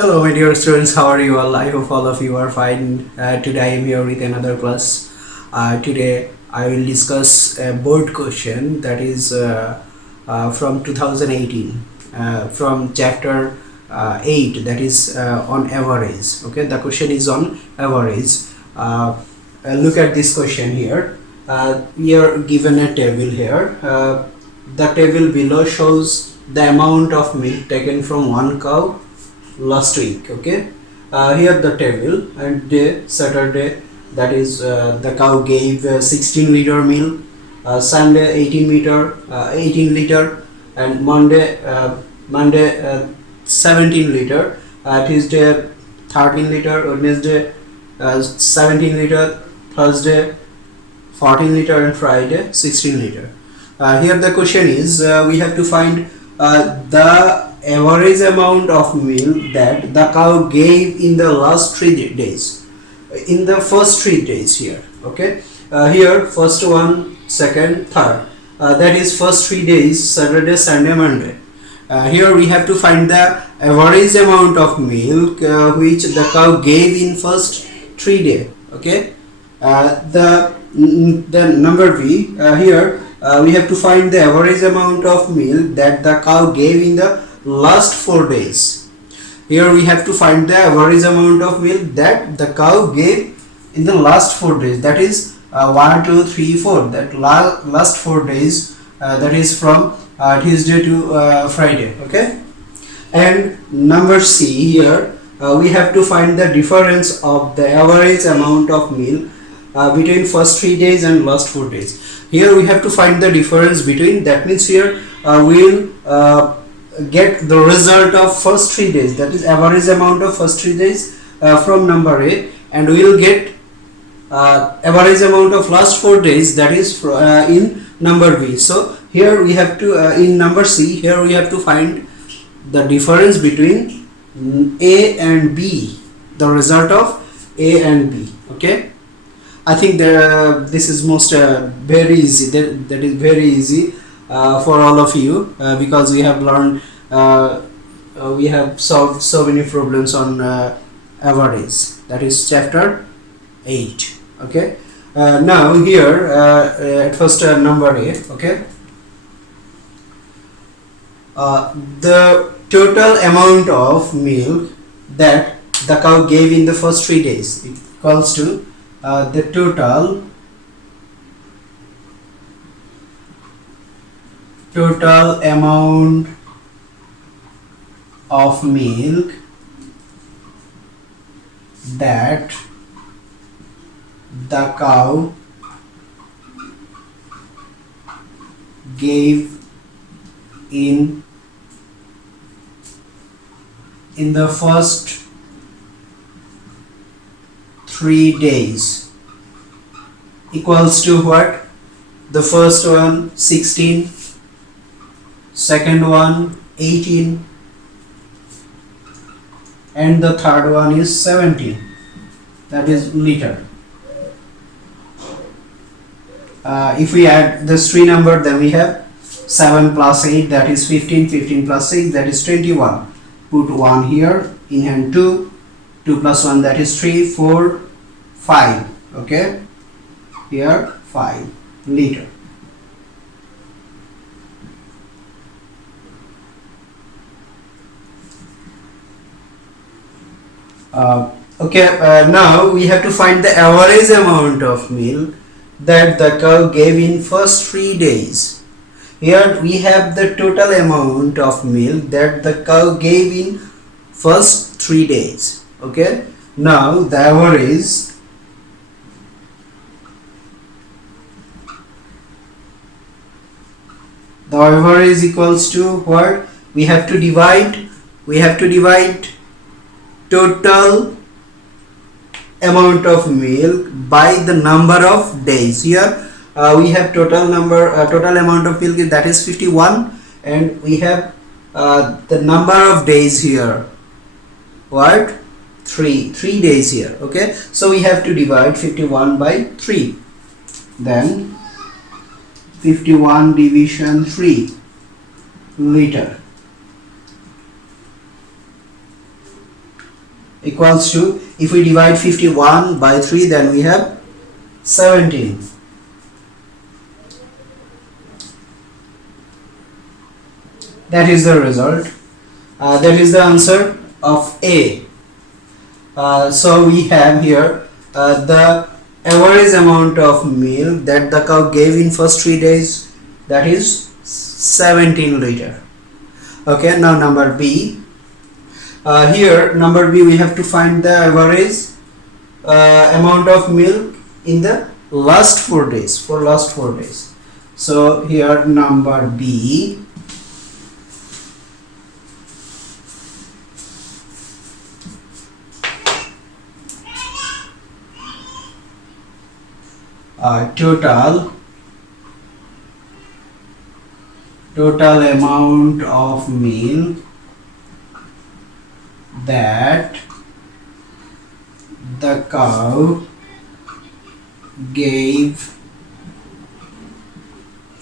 Hello my dear students, how are you all? I hope all of you are fine. Today I am here with another class. Today I will discuss a board question that is from 2018 from chapter 8, that is on average. Okay, the question is on average. Look at this question here. We are given a table here. The table below shows the amount of milk taken from one cow last week. Okay, here the table, and day Saturday, that is the cow gave 16 liter milk, Sunday 18 liter, and Monday 17 liter, Tuesday 13 liter, Wednesday 17 liter, Thursday 14 liter, and Friday 16 liter. Here the question is, we have to find the average amount of milk that the cow gave in the last 3 days, in the first 3 days here. Okay, here first one, second, third, that is first 3 days, Saturday, Sunday, Monday. Here we have to find the average amount of milk which the cow gave in first 3 days. Okay, the number B, here we have to find the average amount of milk that the cow gave in the last 4 days. Here we have to find the average amount of milk that the cow gave in the last 4 days, that is 1 2 3 4, that last 4 days, that is from Tuesday to Friday. Okay, and number C, here we have to find the difference of the average amount of milk between first 3 days and last 4 days. Here we have to find the difference between, that means here we will get the result of first 3 days, that is average amount of first 3 days from number A, and we will get average amount of last 4 days, that is in number B. So here we have to in number C, here we have to find the difference between A and B, the result of A and B. Okay, I think this is most very easy, that is very easy for all of you, because we have learned, we have solved so many problems on average, that is chapter 8. Okay, now here at first number A. Okay, the total amount of milk that the cow gave in the first 3 days equals to the total amount of milk that the cow gave in the first 3 days, equals to what? The first one 16, second one 18, and the third one is 17, that is liter. If we add this 3 number, then we have 7 plus 8, that is 15, 15 plus 6, that is 21. Put 1 here, in hand 2, 2 plus 1, that is 3, 4, 5. Okay, here 5 liter. Now we have to find the average amount of milk that the cow gave in first 3 days. Here we have the total amount of milk that the cow gave in first 3 days. Okay, now the average equals to what? We have to divide total amount of milk by the number of days. Here we have total amount of milk, that is 51, and we have the number of days here, what? 3 days here. Okay, so we have to divide 51 by 3, then 51 division 3 liter. equals to, if we divide 51 by 3, then we have 17. That is the result. That is the answer of A. So we have here the average amount of milk that the cow gave in first 3 days, that is 17 liter. Okay, now number B. Here number B, we have to find the average amount of milk in the last 4 days, for last 4 days. So here number B, total amount of milk that the cow gave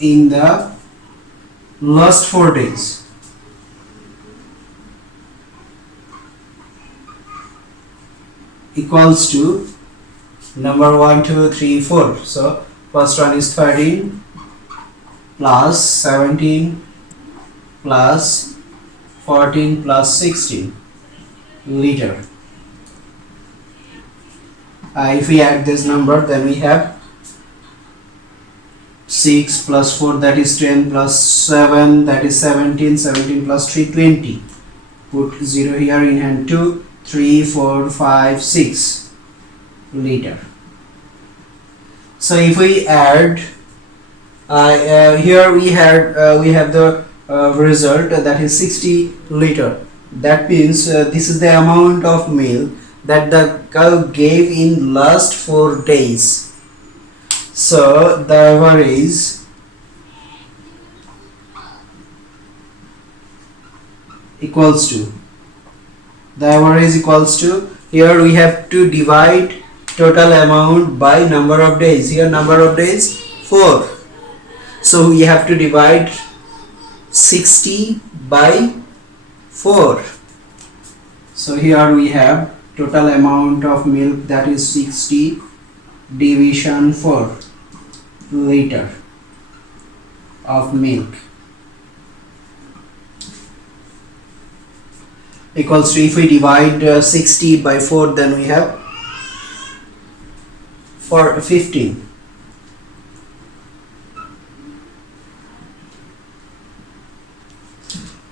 in the last 4 days. Equals to number 1, 2, 3, 4. So first one is 13 plus 17 plus 14 plus 16 liter. If we add this number, then we have 6 plus 4, that is 10, plus 7, that is 17, 17 plus 3, 20. Put 0 here, in hand 2, 3, 4, 5, 6 liter. So if we add, here we have the result, that is 60 liter. That means this is the amount of milk that the cow gave in last 4 days. So the average equals to, here we have to divide total amount by number of days. Here number of days 4, so we have to divide 60 by 4. So here we have total amount of milk, that is 60 division 4 liter of milk, equals to, if we divide 60 by 4, then we have 15.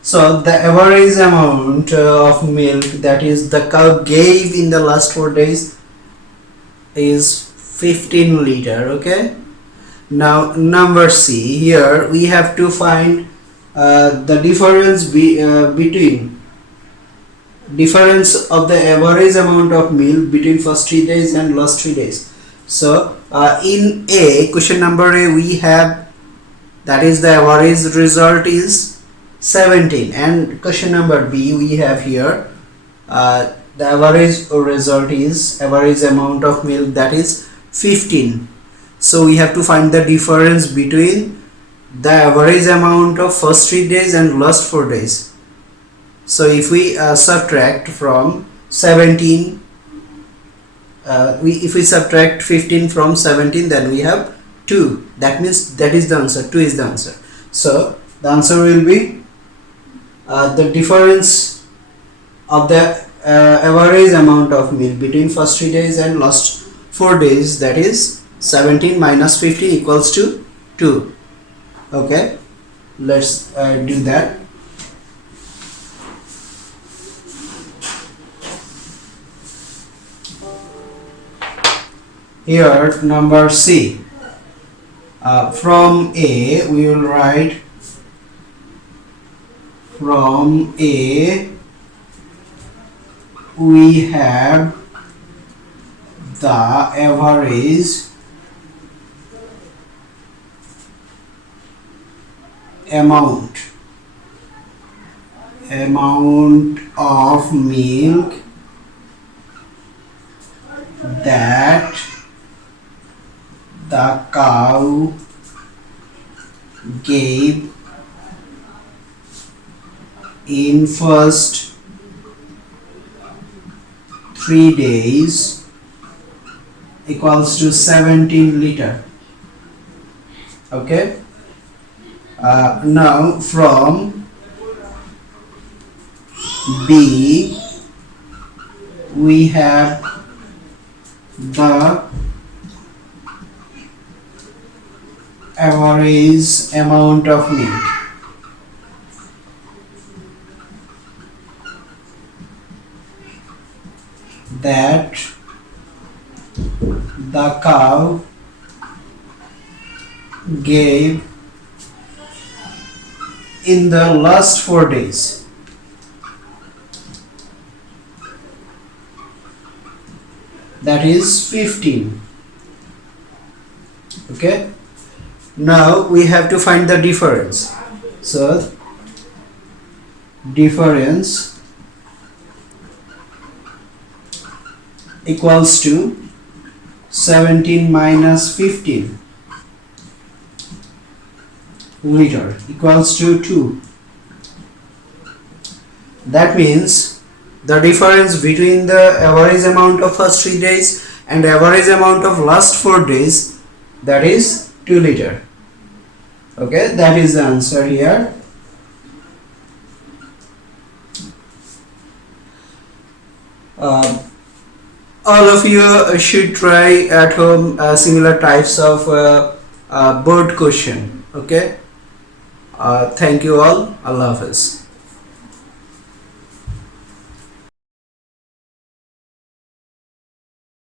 So the average amount of milk that is the cow gave in the last 4 days is 15 liter. Okay, now number C, here we have to find the difference difference of the average amount of milk between first 3 days and last 3 days. So in A, question number A, we have, that is the average result is 17, and question number B, we have here the average result is average amount of milk, that is 15. So we have to find the difference between the average amount of first 3 days and last 4 days. So if we subtract from 17, if we subtract 15 from 17, then we have 2. That means that is the answer. 2 is the answer. So the answer will be the difference of the average amount of milk between first 3 days and last 4 days, that is 17 minus 15 equals to 2. Okay, let's do that. Here number C, from A we will write, from A we have the average amount of milk that the cow gave in first 3 days equals to 17 liter. Okay. Now from B we have the average amount of milk that the cow gave in the last 4 days. That is 15. Okay. Now we have to find the difference. So difference equals to 17 minus 15 liter equals to 2. That means the difference between the average amount of first 3 days and average amount of last 4 days, that is 2 liter. Okay, that is the answer here. All of you should try at home similar types of board question. Okay. Thank you all. Allah Hafiz.